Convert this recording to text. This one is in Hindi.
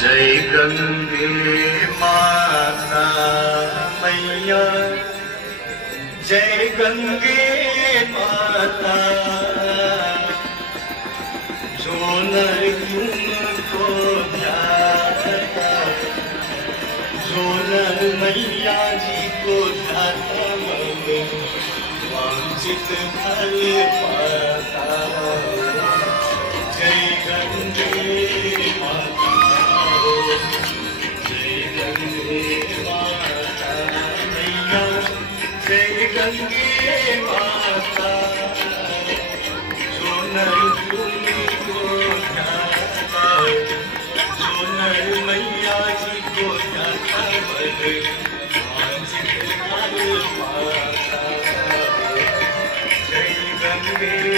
जय गंगे माता मैया, जय गंगे माता। जो नर तुमको ध्याता, जो नर मैया जी को ध्याता, वांछित फल पाता। जय गंगे माता, जय गंगे माता मैया, जय गंगे माता। जो नर तुमको ध्याता, जो नर मैया जी को ध्याता, वांछित फल पाता। जय गंगे